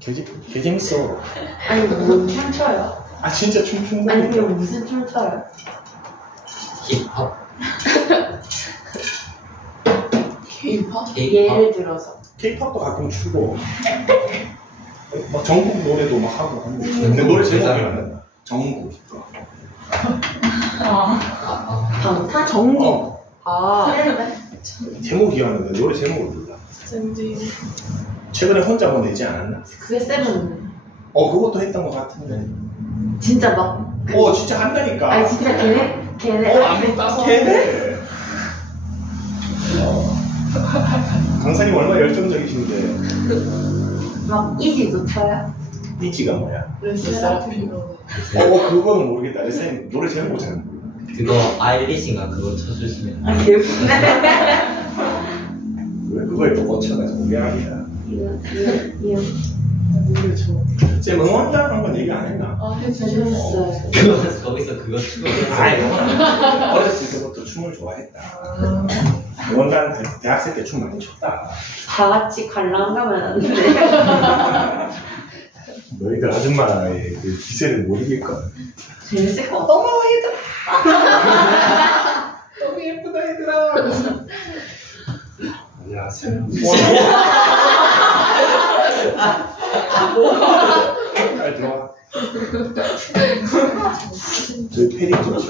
개 재밌어. 아니 뭐 춤춰요? 아 진짜 춤춘 거. 아니 그럼 무슨 춤 춰요? 힙합. K-pop? 예를 들어서 K-팝도 가끔 추고 막 전국 노래도 막 하고 하는데 근데 노래 제목이 안 난다. 전국. 방탄? 전국. 아. 그래. 제목이 기억나는데 노래 제목을 몰라. 샌디. 최근에 혼자 뭐 내지 않았나? 그게 세븐. 그것도 했던 것 같은데. 진짜 막. 진짜 한다니까. 아니 진짜 걔네. 안무 따서 걔네. 강사님 얼마나 열정적이신데. 막 이지도 쳐요? 이지가 뭐야? 르세라핌으로. 그거는 모르겠다. 선생님 노래 제목 잘 몰라. 그거 아일리시인가 그거 쳐주시면. 아 개웃기네. 왜 그거에 또 꽂혀가지고 미안합니다. 이거. 노래 좋아. 쌤 응원단 한번 얘기 안 했나? 아, 해주셨어요. 거기서 그거 추고. 어렸을 때부터 춤을 좋아했다. 응원단 대학생 때 춤 많이 췄다. 다 같이 관람 가면 안 돼. 너희들 아줌마의 그 기세를 못 이길걸. 재밌을 것 같아. 어머 얘들아. 너무 예쁘다 얘들아. 안녕하세요. 잘 들어와. 저희 패딩 좀 쳐.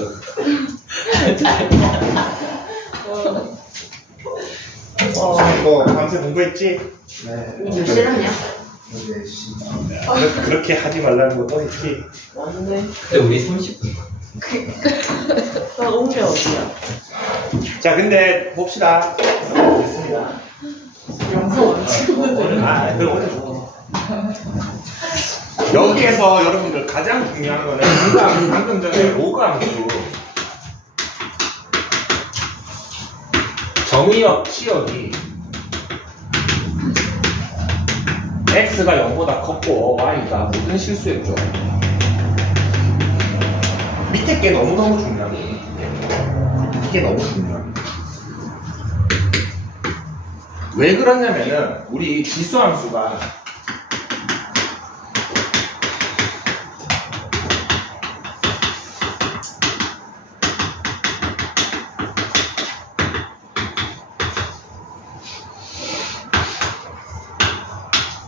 너 밤새 공부했지? 네. 몇 시간이야? 그렇게 하지 말라는 것도 했지? 맞네. 근데 우리 30분. 나 옮겨 어디야? 자, 근데 봅시다. 됐습니다. 영상 안 찍었는데. 그럼 오늘 줘. 여기에서 여러분들 가장 중요한 거는 방금 전에 로그 함수. 정의역, 치역이 x가 0보다 컸고 y가 모든 실수였죠. 밑에 게 너무너무 중요합니다. 이게 너무 중요합니다. 왜 그러냐면은 우리 지수함수가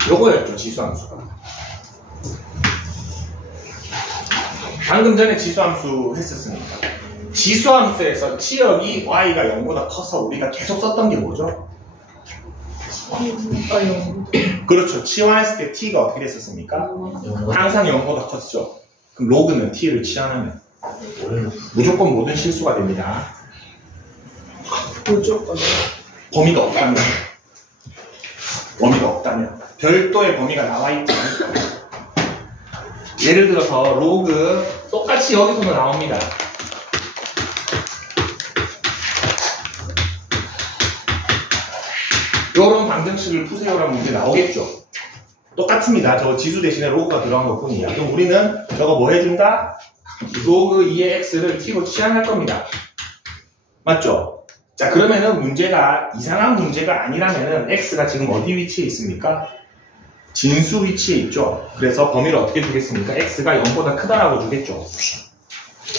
요거였죠, 지수함수가. 방금 전에 지수함수 했었으니까. 지수함수에서 치역이 y가 0보다 커서 우리가 계속 썼던 게 뭐죠? 그렇죠. 치환했을 때 t가 어떻게 됐었습니까? 항상 0보다 컸죠. 그럼 로그는 t를 치환하면 무조건 모든 실수가 됩니다. 무조건. 범위가 없다면. 범위가 없다면. 별도의 범위가 나와 있지 않을까. 예를 들어서 로그 똑같이 여기서도 나옵니다. 요런 방정식을 푸세요라는 문제 나오겠죠. 똑같습니다. 저 지수 대신에 로그가 들어간 것 뿐이야. 그럼 우리는 저거 뭐 해준다? 로그 2의 x를 t로 치환할 겁니다. 맞죠? 자, 그러면은 문제가 이상한 문제가 아니라면은 x가 지금 어디 위치에 있습니까? 진수 위치에 있죠. 그래서 범위를 어떻게 주겠습니까? x가 0보다 크다라고 주겠죠.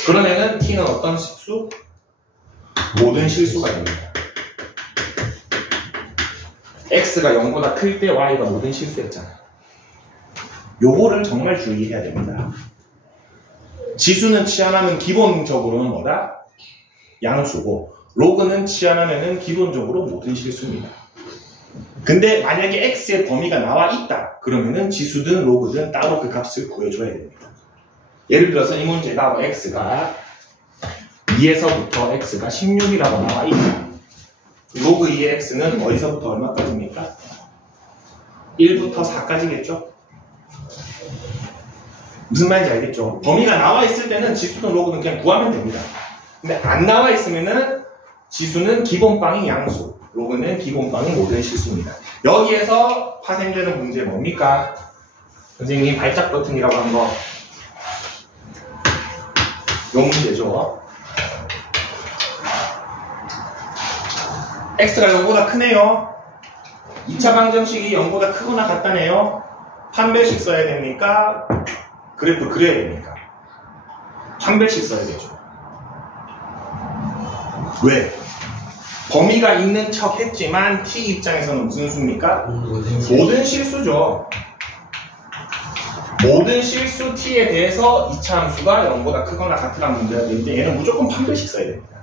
그러면은 t는 어떤 실수? 모든 실수가 됩니다. x가 0보다 클 때 y가 모든 실수였잖아요. 요거를 정말 주의해야 됩니다. 지수는 치환하면 기본적으로는 뭐다? 양수고 로그는 치환하면은 기본적으로 모든 실수입니다. 근데 만약에 x의 범위가 나와 있다 그러면은 지수든 로그든 따로 그 값을 구해줘야 됩니다. 예를 들어서 이 문제가 x가 2에서부터 x가 16이라고 나와 있다. 로그 2의 x는 어디서부터 얼마까지입니까? 1부터 4까지겠죠? 무슨 말인지 알겠죠? 범위가 나와 있을 때는 지수든 로그든 그냥 구하면 됩니다. 근데 안 나와 있으면은 지수는 기본빵이 양수, 로그는 기본빵이 모든 실수입니다. 여기에서 파생되는 문제 뭡니까? 선생님 발작 버튼이라고 한 거. 요 문제죠. x가 0보다 크네요. 2차 방정식이 0보다 크거나 같다네요. 판별식 써야 됩니까? 그래프 그려야 됩니까? 판별식 써야 되죠. 왜? 범위가 있는 척 했지만 t 입장에서는 무슨 수입니까? 모든 실수죠. 모든 실수 t에 대해서 이차 함수가 0보다 크거나 같으라는 문제가 되는데 얘는 무조건 판별식 써야 됩니다.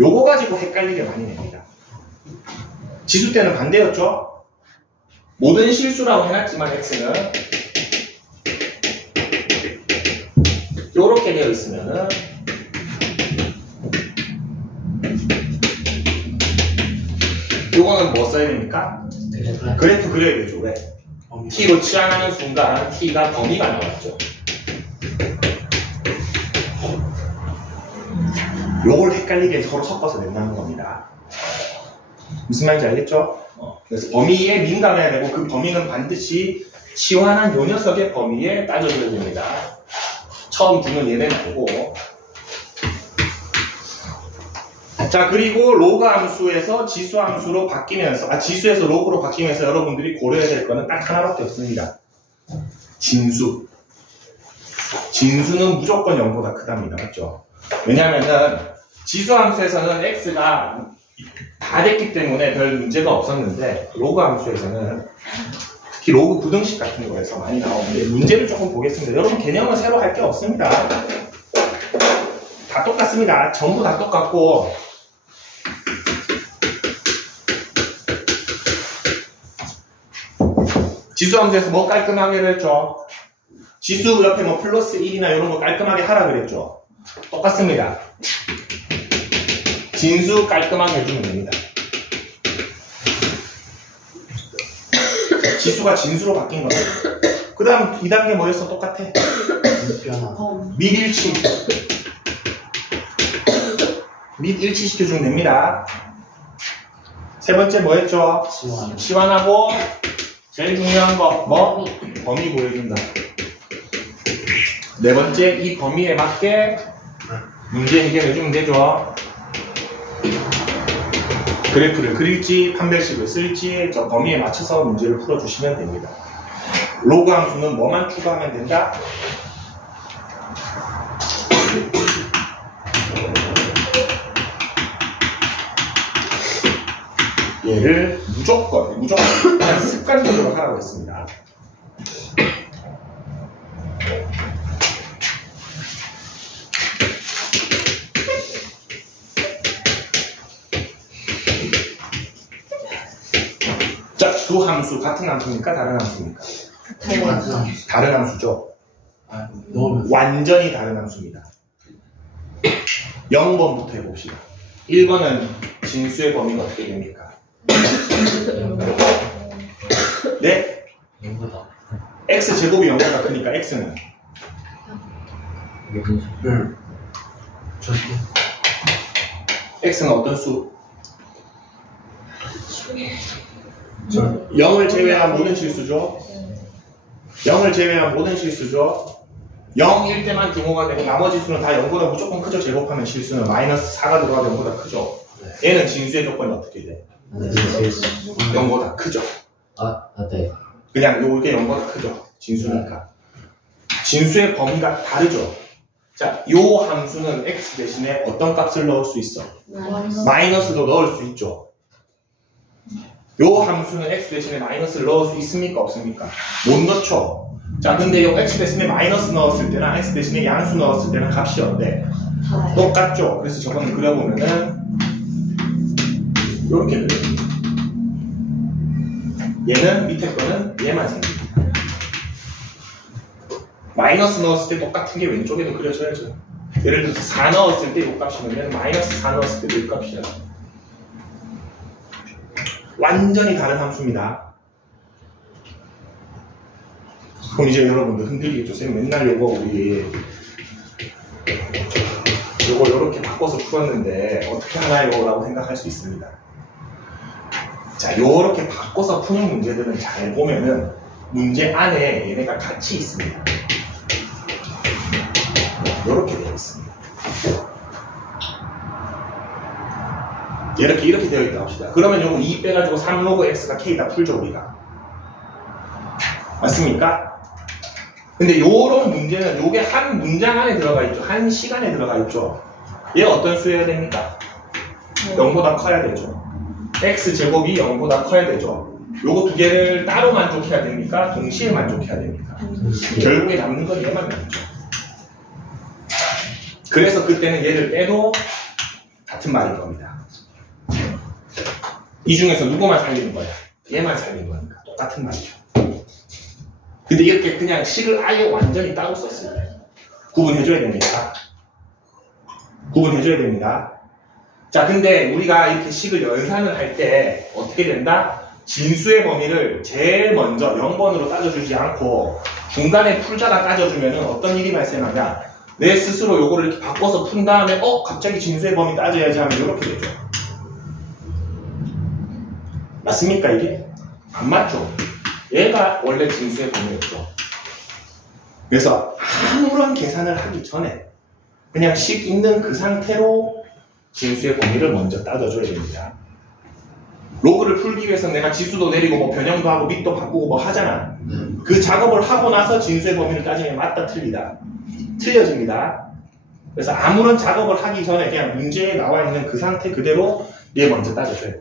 요거 가지고 헷갈리게 많이 냅니다. 지수 때는 반대였죠? 모든 실수라고 해놨지만 x는 요렇게 되어 있으면은 요거는 뭐 써야 됩니까? 그래프 그려야 되죠. 왜? t로 치환하는 순간 t가 범위가 나왔죠. 요걸 헷갈리게 서로 섞어서 낸다는 겁니다. 무슨 말인지 알겠죠? 그래서 범위에 민감해야 되고 그 범위는 반드시 치환한 요 녀석의 범위에 따져줘야 됩니다. 처음 두는 얘는 아니고. 자, 그리고 로그 함수에서 지수 함수로 바뀌면서, 지수에서 로그로 바뀌면서 여러분들이 고려해야 될 거는 딱 하나밖에 없습니다. 진수. 진수는 무조건 0보다 크답니다. 맞죠? 왜냐면은 지수 함수에서는 x가 다 됐기 때문에 별 문제가 없었는데 로그 함수에서는 특히 로그 부등식 같은 거에서 많이 나오는데 문제를 조금 보겠습니다. 여러분 개념은 새로 할 게 없습니다. 다 똑같습니다. 전부 다 똑같고 지수 함수에서 뭐 깔끔하게 그랬죠? 지수 옆에 뭐 플러스 1이나 이런 거 깔끔하게 하라 그랬죠? 똑같습니다. 진수 깔끔하게 해주면 됩니다. 지수가 진수로 바뀐 거예요. 그 다음 2단계 뭐였어? 똑같아. 밑일치. 밑일치 시켜주면 됩니다. 세 번째 뭐였죠? 치환하고 제일 중요한 거 뭐? 범위 보여준다. 네 번째 이 범위에 맞게 문제 해결해주면 되죠. 그래프를 그릴지 판별식을 쓸지 저 범위에 맞춰서 문제를 풀어주시면 됩니다. 로그 함수는 뭐만 추가하면 된다? 얘를 무조건 습관적으로 하라고 했습니다. 자, 두 함수 같은 함수입니까? 다른 함수입니까? 다른 함수죠. 완전히 다른 함수입니다. 0번부터 해봅시다. 1번은 진수의 범위가 어떻게 됩니까? 네? x제곱이 0보다 크니까 x는 x는 어떤 수? 0을 제외한 모든 실수죠. 0을 제외한 모든 실수죠. 0일 때만 등호가 되고 나머지 수는 다 0보다 무조건 크죠. 제곱하면 실수는 마이너스 4가 들어가도 0보다 크죠. 얘는 진수의 조건이 어떻게 돼? 0보다 크죠. 네. 그냥 요게 0보다 크죠. 진수니까. 진수의 범위가 다르죠. 자, 요 함수는 x 대신에 어떤 값을 넣을 수 있어? 마이너스도 넣을 수 있죠. 요 함수는 x 대신에 마이너스를 넣을 수 있습니까? 없습니까? 못 넣죠. 자, 근데 요 x 대신에 마이너스 넣었을 때랑 x 대신에 양수 넣었을 때는 값이 어때? 똑같죠. 그래서 저거는 그려보면은 요렇게 그려요. 얘는 밑에 거는 얘만 생깁니다. 마이너스 넣었을 때 똑같은 게 왼쪽에도 그려져야죠. 예를 들어서 4 넣었을 때 요 값이면 마이너스 4 넣었을 때도 이 값이야. 완전히 다른 함수입니다. 그럼 이제 여러분들 흔들리겠죠. 쌤 맨날 요거 우리 요거 요렇게 바꿔서 풀었는데 어떻게 하나요? 라고 생각할 수 있습니다. 자, 요렇게 바꿔서 푸는 문제들은 잘 보면은 문제 안에 얘네가 같이 있습니다. 요렇게 되어 있습니다. 이렇게 되어 있다 합시다. 그러면 요거 2 빼가지고 3로그 x가 k다 풀죠, 우리가. 맞습니까? 근데 요런 문제는 요게 한 문장 안에 들어가 있죠. 한 시간에 들어가 있죠. 얘 어떤 수여야 됩니까? 0보다 커야 되죠. x제곱이 0보다 커야 되죠. 요거 두 개를 따로 만족해야 됩니까? 동시에 만족해야 됩니까? 결국에 남는 건 얘만 남죠. 그래서 그때는 얘를 빼도 같은 말인 겁니다. 이 중에서 누구만 살리는 거야? 얘만 살리는 거니까 똑같은 말이죠. 근데 이렇게 그냥 식을 아예 완전히 따로 썼을 때 구분해줘야 됩니다. 구분해줘야 됩니다. 자, 근데 우리가 이렇게 식을 연산을 할 때 어떻게 된다? 진수의 범위를 제일 먼저 0번으로 따져주지 않고 중간에 풀자가 따져주면 어떤 일이 발생하냐? 내 스스로 요거를 이렇게 바꿔서 푼 다음에 갑자기 진수의 범위 따져야지 하면 이렇게 되죠. 맞습니까 이게? 안 맞죠? 얘가 원래 진수의 범위였죠. 그래서 아무런 계산을 하기 전에 그냥 식 있는 그 상태로 진수의 범위를 먼저 따져줘야 됩니다. 로그를 풀기 위해서 내가 지수도 내리고 뭐 변형도 하고 밑도 바꾸고 뭐 하잖아. 그 작업을 하고 나서 진수의 범위를 따지면 맞다 틀리다. 틀려집니다. 그래서 아무런 작업을 하기 전에 그냥 문제에 나와 있는 그 상태 그대로 얘 먼저 따져줘야 돼.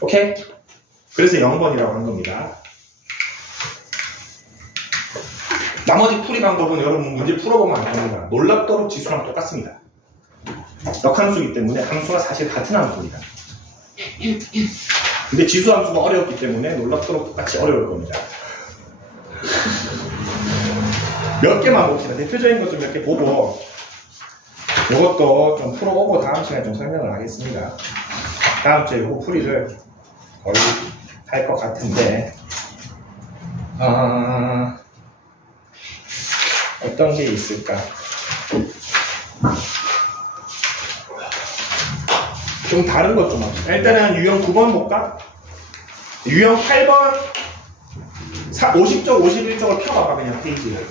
오케이? 그래서 0번이라고 한 겁니다. 나머지 풀이 방법은 여러분 문제 풀어보면 안 됩니다. 놀랍도록 지수랑 똑같습니다. 역함수이기 때문에 함수가 사실 같은 함수입니다. 근데 지수 함수가 어려웠기 때문에 놀랍도록 똑같이 어려울 겁니다. 몇 개만 봅시다. 대표적인 것 좀 몇 개 보고 이것도 좀 풀어보고 다음 시간에 좀 설명을 하겠습니다. 다음 주에 이거 풀이를 거의 할 것 같은데 어떤 게 있을까? 좀 다른 것 좀 합시다. 일단은 유형 9번 볼까? 유형 8번 50쪽, 51쪽을 펴봐봐 그냥 페이지를.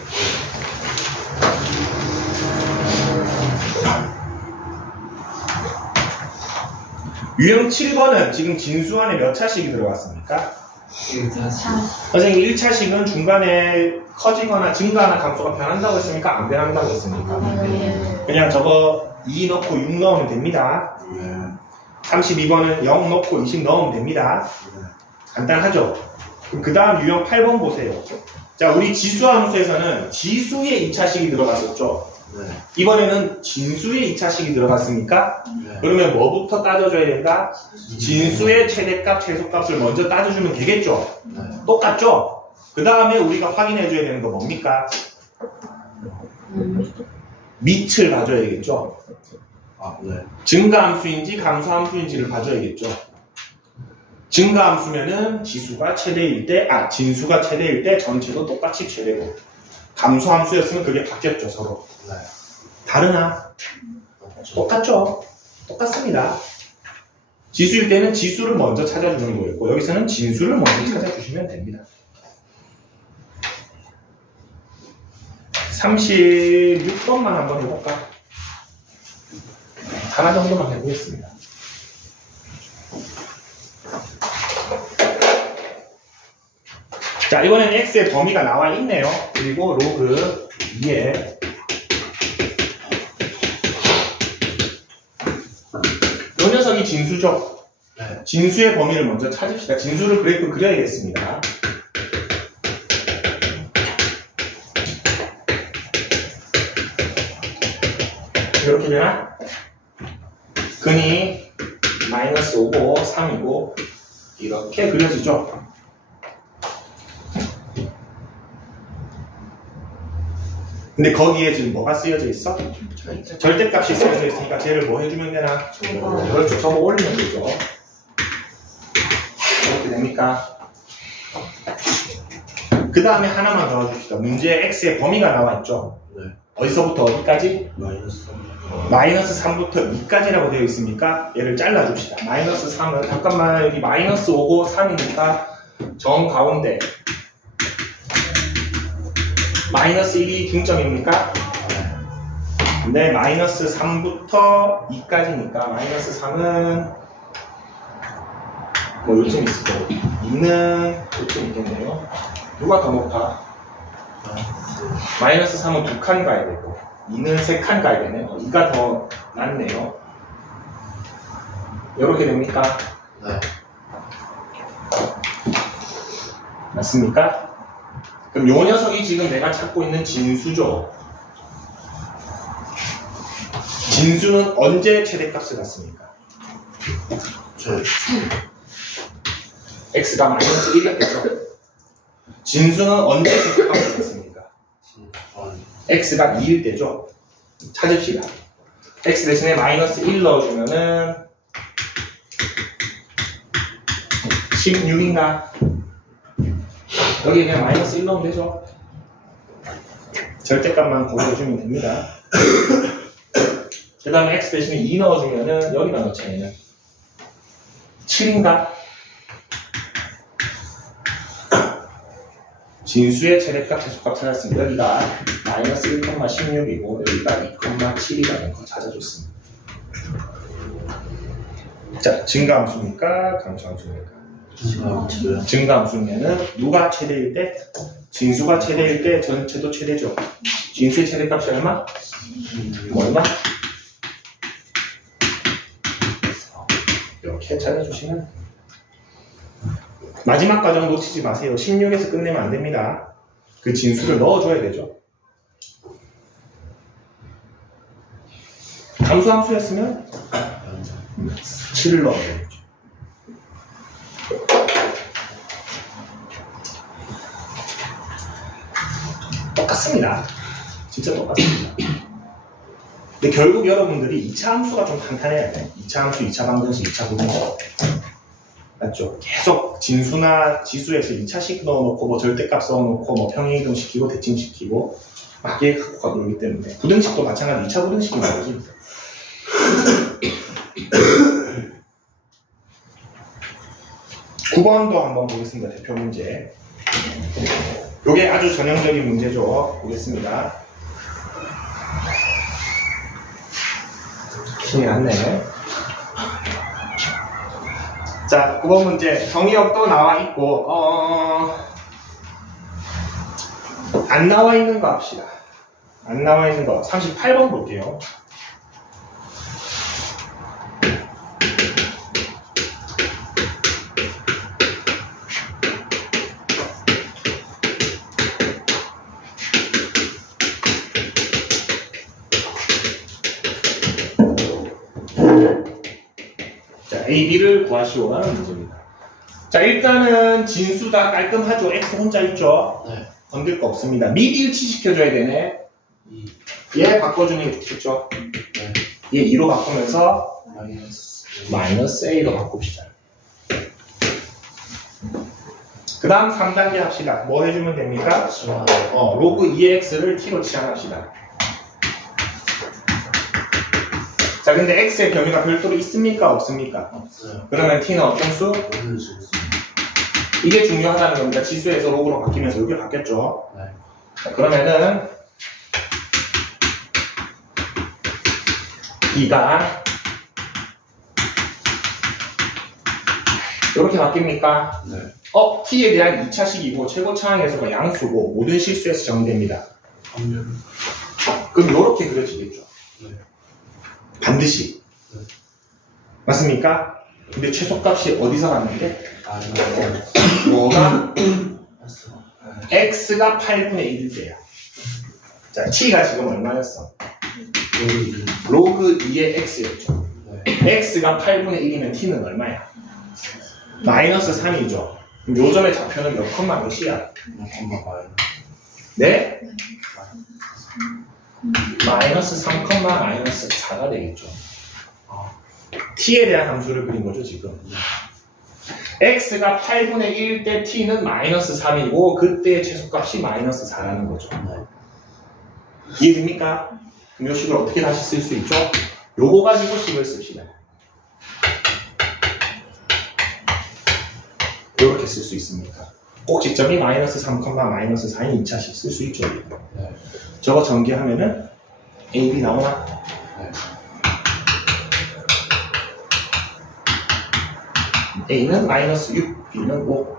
유형 7번은 지금 진수 안에 몇 차식이 들어갔습니까? 1차. 선생님 1차식은 중간에 커지거나 증가하는 감소가 변한다고 했습니까? 안 변한다고 했습니까? 그냥 저거 2 넣고 6 넣으면 됩니다. 32번은 0 넣고 20 넣으면 됩니다. 간단하죠? 그 다음 유형 8번 보세요. 자, 우리 지수 함수에서는 지수의 2차식이 들어갔었죠? 이번에는 진수의 2차식이 들어갔습니까? 그러면 뭐부터 따져줘야 된다? 진수의 최대값, 최소값을 먼저 따져주면 되겠죠? 똑같죠? 그 다음에 우리가 확인해줘야 되는 거 뭡니까? 밑을 봐줘야겠죠? 증가함수인지 감소함수인지를 봐줘야겠죠? 증가함수면은 지수가 최대일 때, 진수가 최대일 때 전체도 똑같이 최대고, 감소함수였으면 그게 바뀌었죠, 서로. 다르나? 똑같죠? 똑같습니다. 지수일 때는 지수를 먼저 찾아주는 거였고, 여기서는 진수를 먼저 찾아주시면 됩니다. 36번만 한번 해볼까? 하나 정도만 해보겠습니다. 자, 이번에는 x의 범위가 나와 있네요. 그리고 로그 2에 이 녀석이 진수죠. 진수의 범위를 먼저 찾읍시다. 진수를 그래프 그려야겠습니다. 이렇게 되나? 근이 마이너스 5고 3이고 이렇게 그려지죠. 근데 거기에 지금 뭐가 쓰여져 있어? 절대값이 쓰여져 있으니까 쟤를 뭐 해주면 되나? 그렇죠. 저거 올리면 되죠. 이렇게 됩니까? 그 다음에 하나만 더 줍시다. 문제에 x의 범위가 나와 있죠. 어디서부터 어디까지? 마이너스 3부터 2까지라고 되어 있습니까? 얘를 잘라줍시다. 마이너스 3은 잠깐만 여기 마이너스 5고 3이니까 정 가운데 마이너스 1이 중점입니까? 네, 마이너스 3부터 2까지니까 마이너스 3은 뭐 요즘 있을 거고 2는 조금 있겠네요. 누가 더 높아? 마이너스 3은 2칸 가야 되고 2는 3칸 가야 되네요. 2가 더 낫네요. 이렇게 됩니까? 네. 맞습니까? 그럼 요 녀석이 지금 내가 찾고 있는 진수죠. 진수는 언제 최대값을 갖습니까? x가 마이너스 1이었겠죠? 진수는 언제 최대값을 갖습니까? x가 2일 때죠? 찾읍시다. x 대신에 마이너스 1 넣어주면은 16인가? 여기 그냥 마이너스 1 넣으면 되죠? 절대값만 고려해주면 됩니다. 그 다음에 x 대신에 2 넣어주면은 여기다 넣자 얘는 7인가? 진수의 최대값, 최소값 찾았습니다. 여기가 마이너스 1,16이고 여기가 2,7이라는 거 찾아줬습니다. 자, 증가함수입니까? 감소함수입니까? 증가함수면은 누가 최대일 때? 진수가 최대일 때 전체도 최대죠. 진수의 최대값이 얼마? 얼마? 이렇게 찾아주시면 마지막 과정 놓치지 마세요. 16에서 끝내면 안 됩니다. 그 진수를 넣어줘야 되죠. 감소함수였으면 7을 넣어야 되죠. 똑같습니다. 진짜 똑같습니다. 근데 결국 여러분들이 2차 함수가 좀 탄탄해야 돼. 2차 함수, 2차 방정식, 2차 부등식. 맞죠? 계속 진수나 지수에서 2차식 넣어놓고 뭐 절대값 넣어놓고 뭐 평행이동시키고 대칭시키고 막 이게 갖고 가기 때문에 부등식도 마찬가지 2차 부등식이 나오지. 9번도 한번 보겠습니다. 대표 문제. 요게 아주 전형적인 문제죠. 보겠습니다. 힘이 났네. 자, 9번 문제. 정의역도 나와 있고, 안 나와 있는 거 합시다. 안 나와 있는 거. 38번 볼게요. A, B를 구하시오라는 문제입니다. 자, 일단은 진수다 깔끔하죠. X 혼자 있죠. 네. 건들 거 없습니다. 및 일치시켜줘야 되네. 얘 바꿔주는 게 좋겠죠. 네. 얘 2로 바꾸면서 마이너스 A로 바꿉시다. 그 다음 3단계 합시다. 뭐 해주면 됩니까? 로그 2x를 t로 치환합시다. 자, 근데 x의 범위가 별도로 있습니까? 없습니까? 없어요. 그러면 t는 어떤 수? 모든 수. 이게 중요하다는 겁니다. 지수에서 로그로 바뀌면서 이게 바뀌었죠. 네. 자, 그러면은 b가 이렇게 바뀝니까? 네. t에 대한 2차식이고 최고 차항에서가 양수고 모든 실수에서 정의됩니다. 그럼 이렇게 그려지겠죠. 네. 반드시. 네. 맞습니까? 근데 최소값이 어디서 났는데? 네. 뭐가? x가 8분의 1일 때야. 자, t가 지금 얼마였어? 로그 2의 x였죠. 네. x가 8분의 1이면 t는 얼마야? 마이너스 3이죠. 그럼 요점의 좌표는 몇 컴마 몇이야? 네? 마이너스 3, 마이너스 4가 되겠죠. t에 대한 함수를 그린 거죠, 지금. x가 8분의 1 때 t는 마이너스 3이고 그때의 최소값이 마이너스 4라는 거죠. 이해됩니까? 그럼 이 식을 어떻게 다시 쓸 수 있죠? 요거 가지고 식을 씁시다. 이렇게 쓸 수 있습니다. 꼭지점이 마이너스 3, 마이너스 4인 2차식 쓸 수 있죠. 네. 저거 전개하면은 A, B 나오나? 네. A는 마이너스 6, b는 5.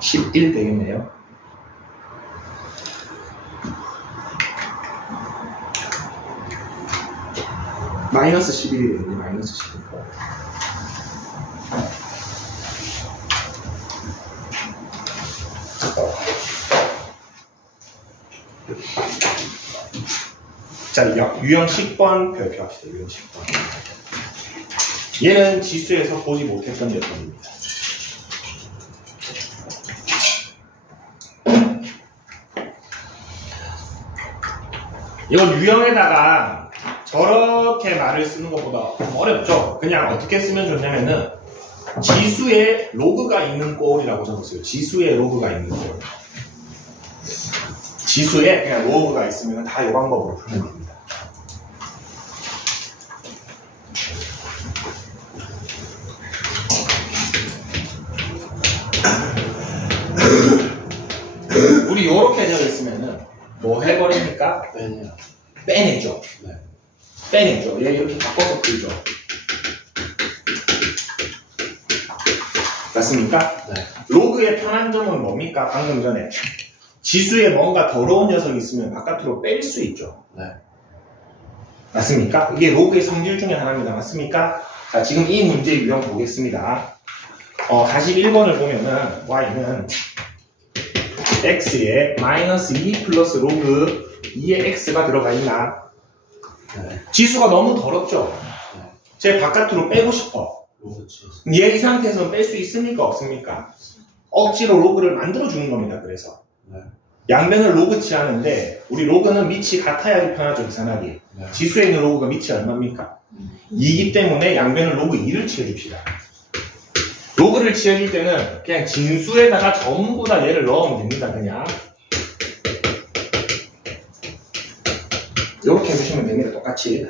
11 되겠네요. 마이너스 11이 되겠네. 마이너스 11. 자, 유형 10번 발표합시다. 유형 10번. 얘는 지수에서 보지 못했던 녀석입니다. 이건 유형에다가 저렇게 말을 쓰는 것보다 어렵죠? 그냥 어떻게 쓰면 좋냐면은 지수에 로그가 있는 꼴이라고 적었어요. 지수에 로그가 있는 꼴. 지수에 그냥 로그가 있으면 다 이 방법으로 풀면 됩니다. 우리 요렇게 되어 있으면은 뭐 해버립니까? 빼내요. 빼내죠. 네. 빼내죠. 얘 이렇게 바꿔서 풀죠. 맞습니까? 네. 로그의 편한 점은 뭡니까? 방금 전에 지수에 뭔가 더러운 녀석이 있으면 바깥으로 뺄 수 있죠. 네. 맞습니까? 이게 로그의 성질 중에 하나입니다. 맞습니까? 자, 지금 이 문제 유형 보겠습니다. 41번을 보면은 y는 x에 마이너스 2 플러스 로그 2의 x가 들어가 있나? 네. 지수가 너무 더럽죠? 네. 제 바깥으로 빼고 싶어. 로그 치에서. 얘 이 상태에서는 뺄 수 있습니까? 없습니까? 억지로 로그를 만들어주는 겁니다. 그래서 네. 양변을 로그 취하는데 우리 로그는 밑이 같아야지 편하죠. 계산하기. 네. 지수에 있는 로그가 밑이 얼마입니까? 2이기 때문에 양변을 로그 2를 취해줍시다. 로그를 취해줄 때는 그냥 진수에다가 전부 다 얘를 넣으면 됩니다. 그냥 이렇게 해주시면 됩니다. 똑같이.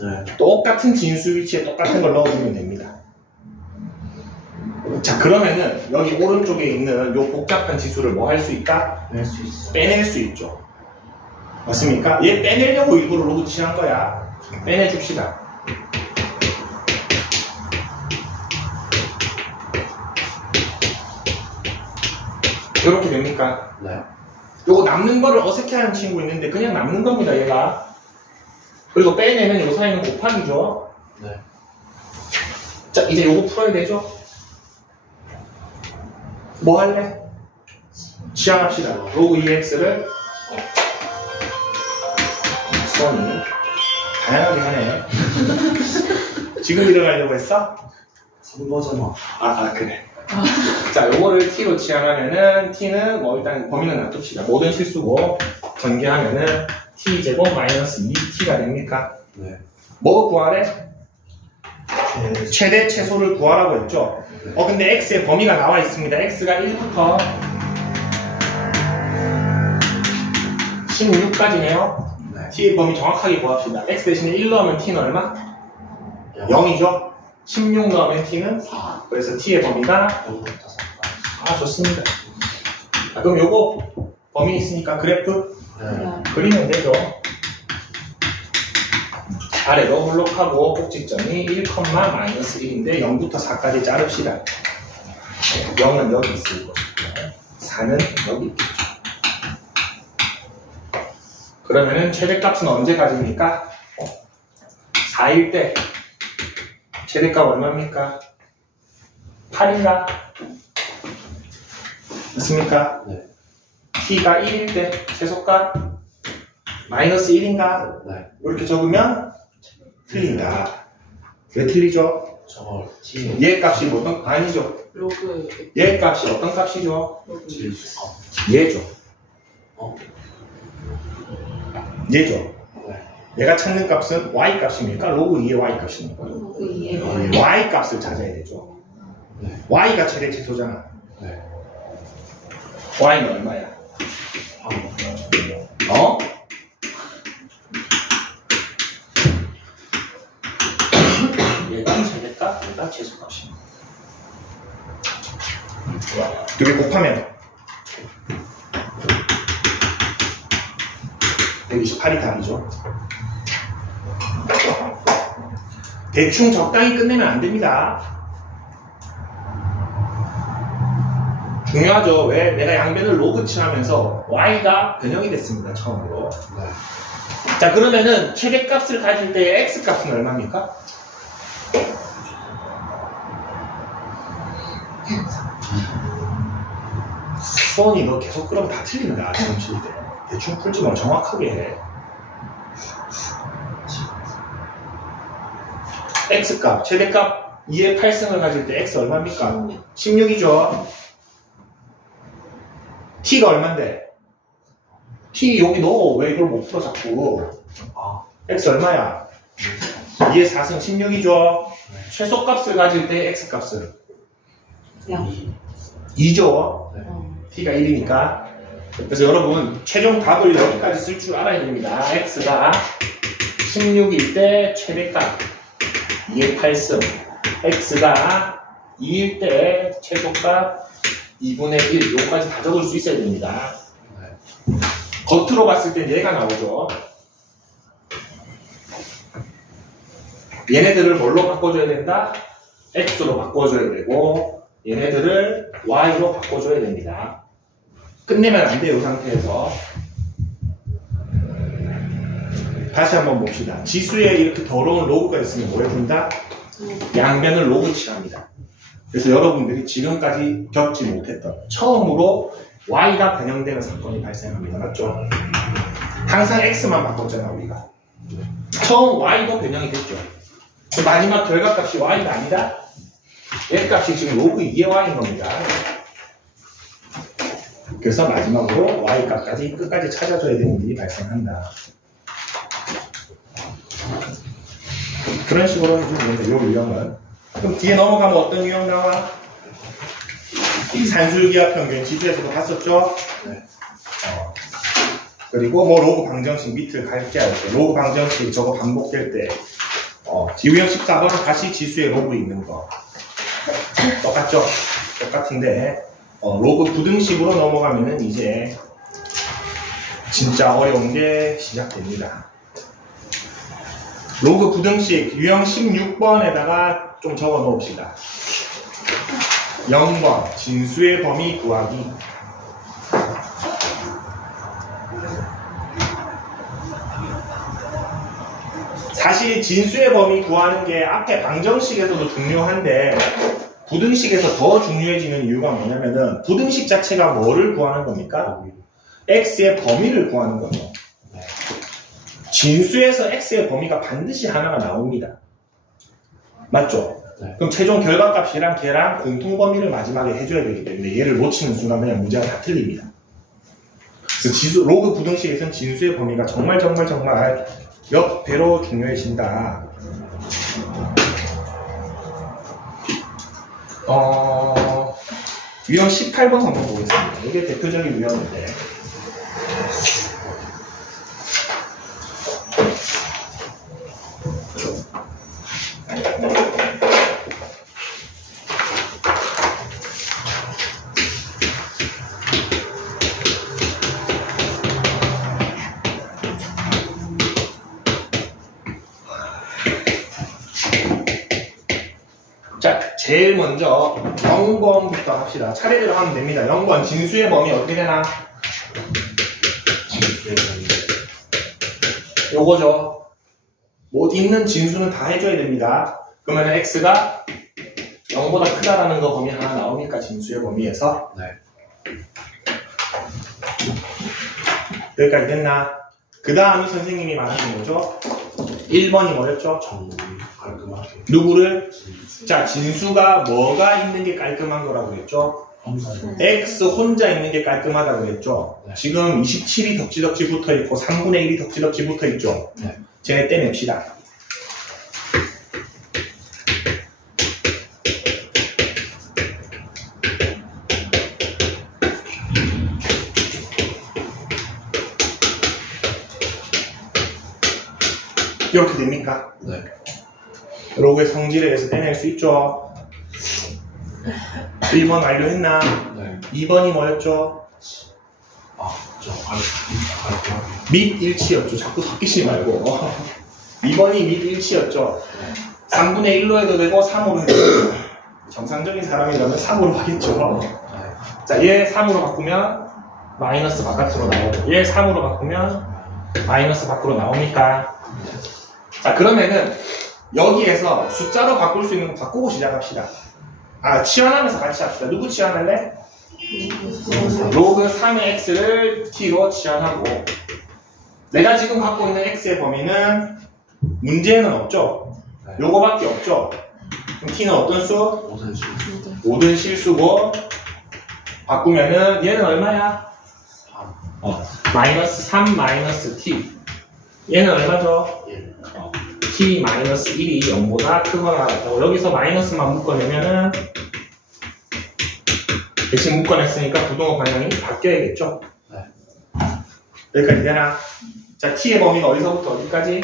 네. 똑같은 진수 위치에 똑같은 걸 넣어주면 됩니다. 자, 그러면은 여기 오른쪽에 있는 요 복잡한 지수를 뭐 할 수 있다? 뺄 수 있어요. 빼낼 수 있죠. 맞습니까? 얘 빼내려고 일부러 로그 취한 거야. 빼내줍시다. 이렇게 됩니까? 네. 요거 남는 거를 어색해하는 친구 있는데 그냥 남는 겁니다. 얘가. 그리고 빼내면 요 사이는 곱하기죠. 네. 자, 이제 요거 풀어야 되죠? 뭐 할래? 취합합시다. 로그 2x를 수원이 다양하게 하네. 지금 일어나려고 했어? 3버전화. 그래. 자, 요거를 t로 취합하면은 t는 뭐 일단 범위는 놔둡시다. 모든 실수고 전개하면은 t제곱 마이너스 2t가 됩니까? 네. 뭐 구하래? 최대 최소를 구하라고 했죠. 근데 x의 범위가 나와 있습니다. x가 1부터 16까지네요. 네. t의 범위 정확하게 구합시다. x 대신에 1 넣으면 t는 얼마? 0이죠. 16 넣으면 t는 4. 그래서 t의 범위가 0부터 4까지. 좋습니다. 그럼 요거 범위 있으니까 그래프 네. 그리면 되죠. 아래로 블록하고 꼭지점이 1, 마이너스 1인데 0부터 4까지 자릅시다. 0은 여기 있을 것이고 4는 여기 있겠죠. 그러면은 최대값은 언제까지입니까? 4일 때 최대값 얼마입니까? 8인가? 맞습니까? 네. t가 1일 때 최소값 마이너스 1인가? 네. 이렇게 적으면 틀린다. 왜 틀리죠? 저걸 T. 얘 값이 어떤, 아니죠. 로그 얘 값이 어떤 값이죠? 로그 질수. 얘죠. 어. 얘죠. 네. 얘가 찾는 값은 y 값입니까? 로그 2의 y 값입니까? 로그 2에 y 값을 찾아야 되죠. 네. y가 최대 최소잖아. 네. y는 얼마야? 아, 어? 얘가 최대값, 얘가 최소값입니다. 두 개 곱하면 128이 답이죠. 대충 적당히 끝내면 안 됩니다. 중요하죠. 왜? 내가 양변을 로그 칠하면서 y가 변형이 됐습니다. 처음으로. 네. 자, 그러면은 최대값을 가질 때 x값은 얼마입니까? 수원이 너 계속 그러면 다 틀린다. 시험 칠 때. 대충 풀지 말고 정확하게 해. x값, 최대값 2의 8승을 가질 때 x 얼마입니까? 16이죠. t가 얼만데? t 여기 넣어. 왜 이걸 못 풀어 자꾸. x 얼마야? 2의 4승 16이죠. 최소값을 가질 때 x값은? 0. 2죠. 네. t가 1이니까. 그래서 여러분 최종 답을 여기까지 쓸 줄 알아야 됩니다. x가 16일 때 최대값 2의 8승, x가 2일 때 최소값 2분의 1, 요거까지 다 적을 수 있어야 됩니다. 네. 겉으로 봤을 때 얘가 나오죠. 얘네들을 뭘로 바꿔줘야 된다? x로 바꿔줘야 되고 얘네들을 y로 바꿔줘야 됩니다. 끝내면 안 돼요, 이 상태에서. 다시 한번 봅시다. 지수에 이렇게 더러운 로그가 있으면 뭐 해준다? 양변을 로그 칠합니다. 그래서 여러분들이 지금까지 겪지 못했던 처음으로 y가 변형되는 사건이 발생합니다. 맞죠? 항상 x만 바꿨잖아, 우리가. 처음 y도 변형이 됐죠. 마지막 결과값이 y가 아니다? 얘 값이 지금 로그 2의 y인 겁니다. 그래서 마지막으로 y 값까지 끝까지 찾아줘야 되는 일이 발생한다. 그런 식으로 해주면 되는데, 요 유형은. 그럼 뒤에 넘어가면 어떤 유형 나와? 산술기압 평균 지수에서도 봤었죠? 네. 그리고 뭐 로그 방정식 밑을 갈게 할 때, 로그 방정식 저거 반복될 때, 유형 14번은 다시 지수에 로그 있는 거. 똑같죠? 똑같은데, 로그 부등식으로 넘어가면은 이제 진짜 어려운 게 시작됩니다. 로그 부등식 유형 16번에다가 좀 적어 놓읍시다. 0번 진수의 범위 구하기. 사실 진수의 범위 구하는 게 앞에 방정식에서도 중요한데 부등식에서 더 중요해지는 이유가 뭐냐면은 부등식 자체가 뭐를 구하는 겁니까? x의 범위를 구하는 거죠. 진수에서 x의 범위가 반드시 하나가 나옵니다. 맞죠? 네. 그럼 최종 결과값이랑 걔랑 공통범위를 마지막에 해줘야 되기 때문에 얘를 놓치는 순간 그냥 문제가 다 틀립니다. 그래서 로그 부등식에서는 진수의 범위가 정말 역대로 중요해진다. 유형 18번 한번 보겠습니다. 이게 대표적인 유형인데. 자, 제일 먼저 0번부터 합시다. 차례대로 하면 됩니다. 0번 진수의 범위 어떻게 되나? 요거죠. 뭐 있는 진수는 다 해줘야 됩니다. 그러면 x가 0보다 크다라는 거 범위 하나 나오니까 진수의 범위에서. 네. 여기까지 됐나? 그 다음이 선생님이 말하는 거죠. 1번이 뭐였죠? 정리 깔끔하게. 누구를? 자, 진수가 뭐가 있는 게 깔끔한 거라고 했죠? x 혼자 있는 게 깔끔하다고 했죠? 네. 지금 27이 덕지덕지 붙어 있고 3분의 1이 덕지덕지 붙어 있죠? 네. 쟤네 떼냅시다. 이렇게 됩니까? 네. 로그의 성질에 의해서 떼낼 수 있죠? 1번 완료했나? 네. 2번이 뭐였죠? 깔끔하게. 및 일치였죠. 자꾸 섞이지 말고. 2번이 및 일치였죠. 3분의 1로 해도 되고 3으로 해도 되고. 정상적인 사람이라면 3으로 하겠죠. 네. 자, 얘 3으로 바꾸면 마이너스 바깥으로 나오고 얘 3으로 바꾸면 마이너스 밖으로 나오니까. 자, 그러면은 여기에서 숫자로 바꿀 수 있는 거 바꾸고 시작합시다. 치환하면서 같이 합시다. 누구 치환할래? 로그 3의 x를 t로 치환하고, 내가 지금 갖고 있는 x의 범위는 문제는 없죠? 요거밖에 없죠? 그럼 t는 어떤 수? 모든 실. 모든 실수고, 바꾸면은 얘는 얼마야? 3. 마이너스 3 마이너스 t. 얘는 얼마죠? 1. t 마이너스 1이 0보다 크거나 같다고. 여기서 마이너스만 묶어내면은 대신 묶어냈으니까 부동호 방향이 바뀌어야겠죠? 네. 여기까지 되나? 자, t의 범위가 어디서부터 어디까지?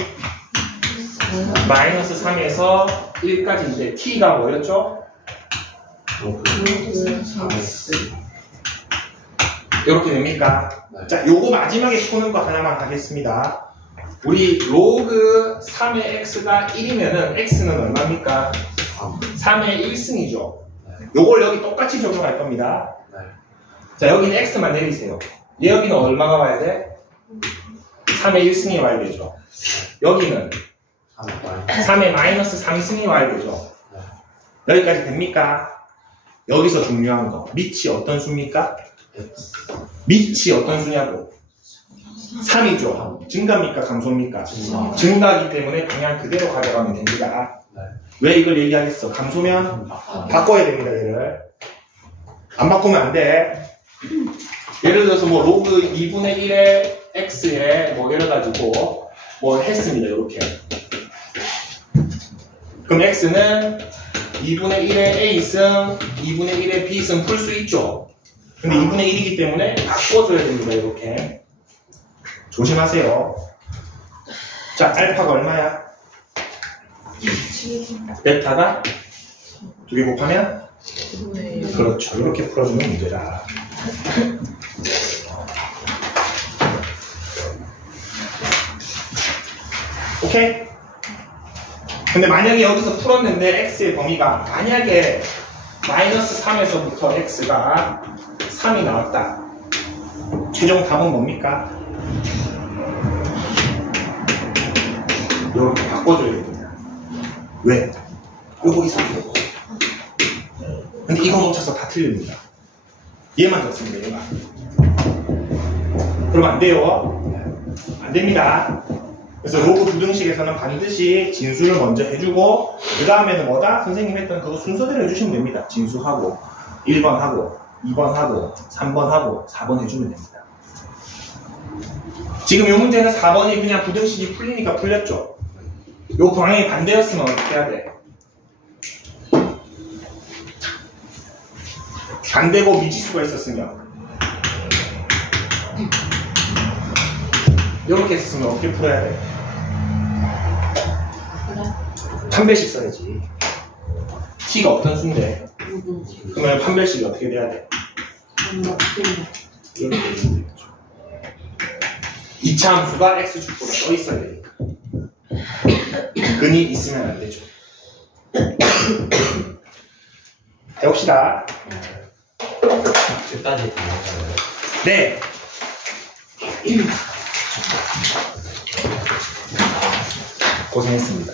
마이너스 3에서 1까지인데 t가 뭐였죠? 로그 3x. 이렇게 됩니까? 네. 자, 요거 마지막에 푸는 거 하나만 하겠습니다. 우리 로그 3의 x가 1이면은 x는 얼마입니까? 3. 3의 1승이죠. 네. 요걸 여기 똑같이 적용할 겁니다. 네. 자, 여기는 x만 내리세요. 얘 여기는 얼마가 와야 돼? 3의 1승이 와야 되죠. 여기는 3의 마이너스 3승이 와야 되죠. 네. 여기까지 됩니까? 여기서 중요한 거. 밑이 어떤 수입니까? x. 밑이 어떤 수냐고? 3이죠. 증가입니까? 감소입니까? 증가. 증가하기 때문에 그냥 그대로 가져가면 됩니다. 네. 왜 이걸 얘기하겠어? 감소면 아, 바꿔야 됩니다. 얘를 안 바꾸면 안 돼. 예를 들어서 뭐 로그 2분의 1의 x에 뭐 이래 가지고 뭐 했습니다. 이렇게. 그럼 x는 2분의 1의 a승 2분의 1의 b승 풀 수 있죠. 근데 2분의 1이기 때문에 바꿔줘야 됩니다. 이렇게. 조심하세요. 자, 알파가 얼마야? 베타가 두 개 곱하면? 그렇죠. 이렇게 풀어주면 문제다. 오케이? 근데 만약에 여기서 풀었는데 x의 범위가 만약에 마이너스 3에서부터 x가 3이 나왔다. 최종 답은 뭡니까? 이렇게 바꿔줘야 됩니다. 왜? 요거 이상해요. 근데 이거 놓쳐서 다 틀립니다. 얘만 좋습니다. 얘만. 그러면 안 돼요. 안 됩니다. 그래서 로그 부등식에서는 반드시 진수를 먼저 해주고 그 다음에는 뭐다? 선생님 했던 그거 순서대로 해주시면 됩니다. 진수하고 1번 하고 2번 하고 3번 하고 4번 해주면 됩니다. 지금 이 문제는 4번이 그냥 부등식이 풀리니까 풀렸죠. 요 방향이 반대였으면 어떻게 해야 돼? 반대고 미지수가 있었으면 이렇게 했으면 어떻게 풀어야 돼? 판별식 써야지. t가 어떤 수인데? 그러면 판별식이 어떻게 돼야 돼? 이렇게 되면 되겠죠. 이차 함수가 x축보다 떠 있어야 되니까. 근이 있으면 안 되죠. 해봅시다. 끝까지 다 나가요. 네. 고생했습니다.